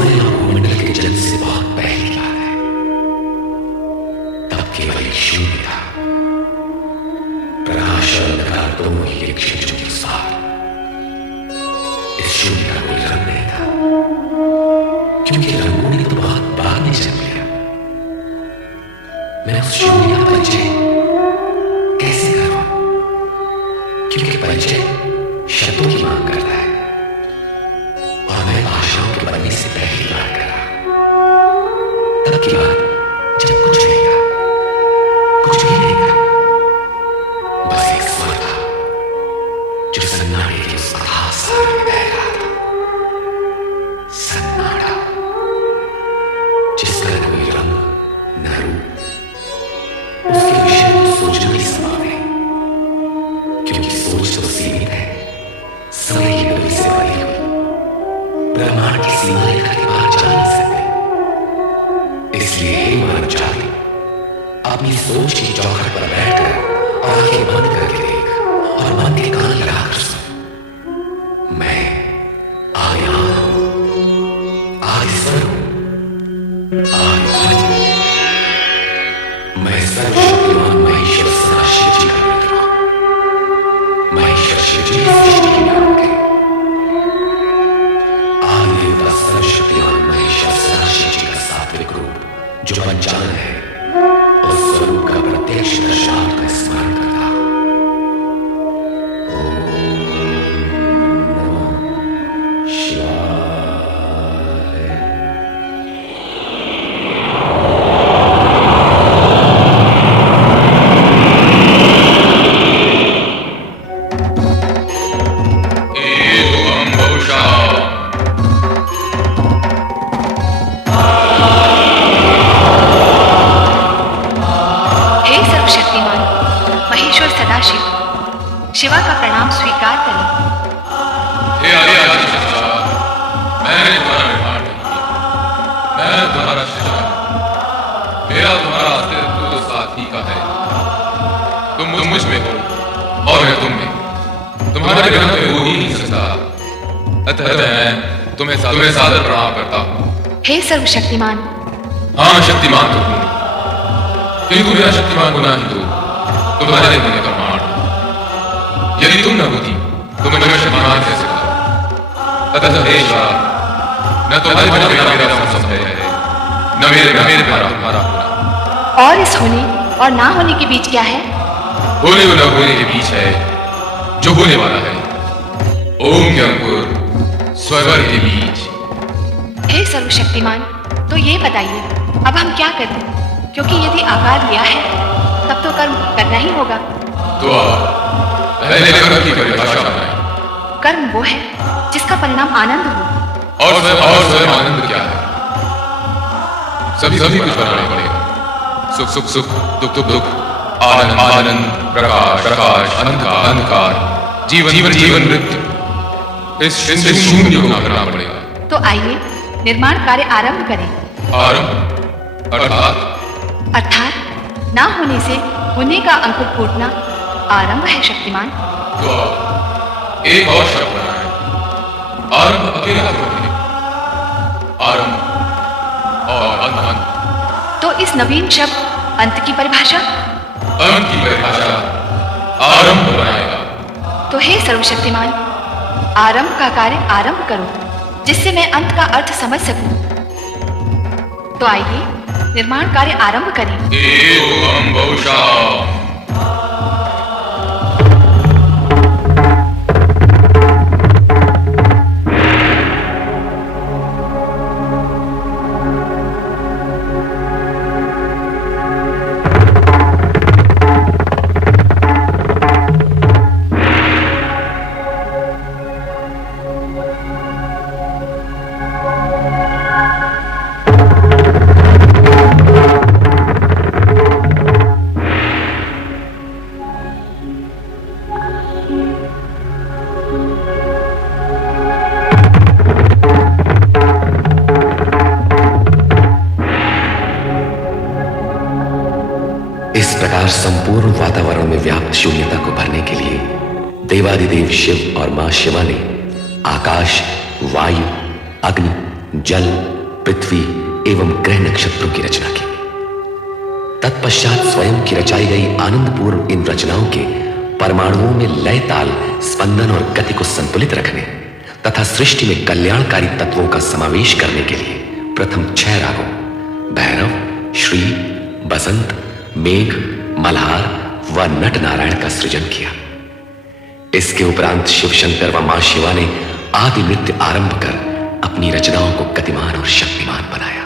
समय और भूमंडल के जन्म से बहुत पहले की बात है। तब केवल एक शून्य था, प्रकाश और अंधकार दोनों ही एक क्षण के साथ। इस शून्य का कोई रंग नहीं था, क्योंकि रंगों ने तो बहुत बाद में जन्म लिया। मैं उस शून्य का परिचय कैसे करूं, क्योंकि परिचय शब्दों की मांग करता है, और मैं भाषाओं के बनने से पहली बार करा। तब की बात जब कुछ नहीं था, कुछ भी नहीं था, बस एक स्वर था जो सन्नाटे के उस अथाह सागर में बह रहा था। सन्नाटा जिसका न कोई रंग न रूप, उसके विषय में सोचना भी संभव नहीं, क्योंकि सोच तो सीमित है, समय की डोरी से बनी हुई, ब्रह्मांड की सीमा रेखा के बाहर जा नहीं सकते। इसलिए हे मानव जाति, अपनी सोच की चौखट पर बैठकर आंखें बंद करके देख और मन के कान लगाकर सुन। मैं आयान हूं, आदिस्वर हूं, आदिध्वनि। मैं सर्वशक्तिमान महेश्वर सदाशिव जी का पुत्र हूं। महेश्वर शिव जी सृष्टि की नाम है। आदिदेवता सर्वशक्तिमान महेश्वर सदाशिव जी का सात्विक रूप जो पंचानन है, उस स्वरूप का प्रत्यक्ष दर्शनार्थ का स्मरण करता हूं। ओम नमः शिवाय। शिवा का प्रणाम स्वीकार करें। हे आदिशक्ति, मैंने तुम्हारा निर्माण नहीं किया, मैं तुम्हारा सृजन हूं। मेरा तुम्हारा अस्तित्व तो साथ ही का है। तुम मुझ में हो और मैं तुम में। तुम्हारे बिना मैं हो ही नहीं सकता। अतः मैं तुम्हें सादर प्रणाम करता हूं। हे सर्वशक्तिमान। हाँ, शक्तिमान तो हूं, किंतु मेरा शक्तिमान होना ही तो तुम्हारे होने का प्रमाण। यदि तुम न होती तो मैं शक्तिमान कैसे होता? अतः हे ईश्वर, न तुम्हारे बिना मेरा संभव है, न मेरे बिना तुम्हारा होना। और इस होने और ना होने के बीच क्या है? होने और न होने के बीच है जो होने वाला है। ओम के अंकुर स्वर के बीच। हे सर्वशक्तिमान, तो ये बताइए अब हम क्या करें? क्योंकि यदि आकार लिया है तब तो कर्म करना ही होगा। तो पहले कर्म की परिभाषा बनाएं। कर्म वो है जिसका परिणाम आनंद हो। और स्वयं आनंद क्या है? सभी कुछ बनाना पड़ेगा। सुख दुख दुख, आनंद प्रकाश, अंधकार, जीवन मृत्यु। इस शून्य को करना पड़ेगा। तो आइए निर्माण कार्य आरंभ करें। आरंभ अर्थात ना होने से होने का अंकुर फूटना आरंभ है शक्तिमान। तो एक और शब्द बनाएं। आरंभ अकेला नहीं, आरंभ और अंत। तो इस नवीन शब्द अंत की परिभाषा आरंभ बनाएगा। तो हे सर्वशक्तिमान, आरंभ का कार्य आरंभ करो, जिससे मैं अंत का अर्थ समझ सकूं। तो आइए निर्माण कार्य आरंभ करें। एवं बहुशः। इस प्रकार संपूर्ण वातावरण में व्याप्त शून्यता को भरने के लिए देवादिदेव शिव और मां शिवा ने आकाश, वायु, अग्नि जल, पृथ्वी एवं ग्रह नक्षत्रों की रचना की। तत्पश्चात स्वयं की रचाई गई आनंदपूर्ण इन रचनाओं के परमाणुओं में लय, ताल, स्पंदन और गति को संतुलित रखने तथा सृष्टि में कल्याणकारी तत्वों का समावेश करने के लिए प्रथम 6 रागों भैरव, श्री, बसंत, मेघ, मल्हार व नट नारायण का सृजन किया। इसके उपरांत शिव शंकर व मां शिवा ने आदि नृत्य आरंभ कर अपनी रचनाओं को गतिमान और शक्तिमान बनाया।